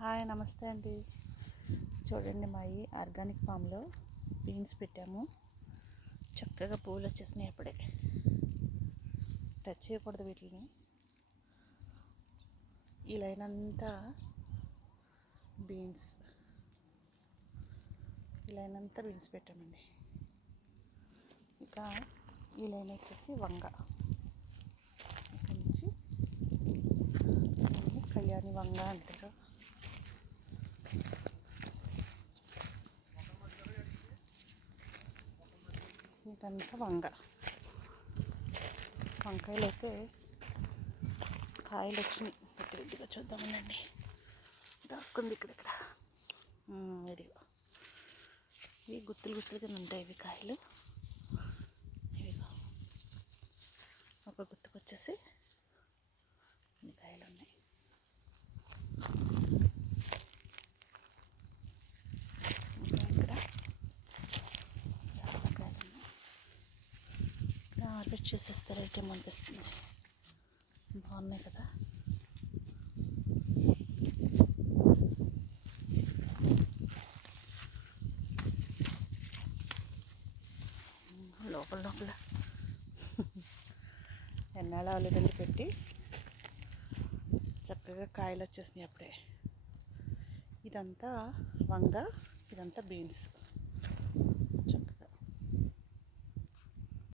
Hi నమస్తే అండి. చూడండి మా ఈ ఆర్గానిక్ ఫామ్లో బీన్స్ పెట్టాము. చక్కగా పూలు వచ్చేసినాయి. అప్పుడే టచ్ చేయకూడదు వీటిని. ఈ లైన్ అంతా బీన్స్, పెట్టామండి. ఇంకా ఈ లైన్ వచ్చేసి వంగ. ఇక్కడి నుంచి కళ్యాణి వంగ అంటారు. ఇదంతా వంకాయలు అయితే కాయలు వచ్చినాయి. కొద్దిగా చూద్దామనండి. దాక్కుంది ఇక్కడ. ఇదిగో ఇవి గుత్తులు కింద ఉంటాయి. ఇవి కాయలు. ఇవిగో ఒక గుత్తుకు వచ్చేసి ఇన్ని కాయలు ఉన్నాయి. ఇక్కడ చాలా కాయలు ఉన్నాయి. హార్వెస్ట్ చేసేస్తారు ఐటమ్ అనిపిస్తుంది. బాగున్నాయి కదా. లోపల ఎన్నాళ్ళు ఆలుగడ్డలు పెట్టి చక్కగా కాయలు వచ్చేసినాయి. అప్పుడే ఇదంతా వంగ, ఇదంతా బీన్స్.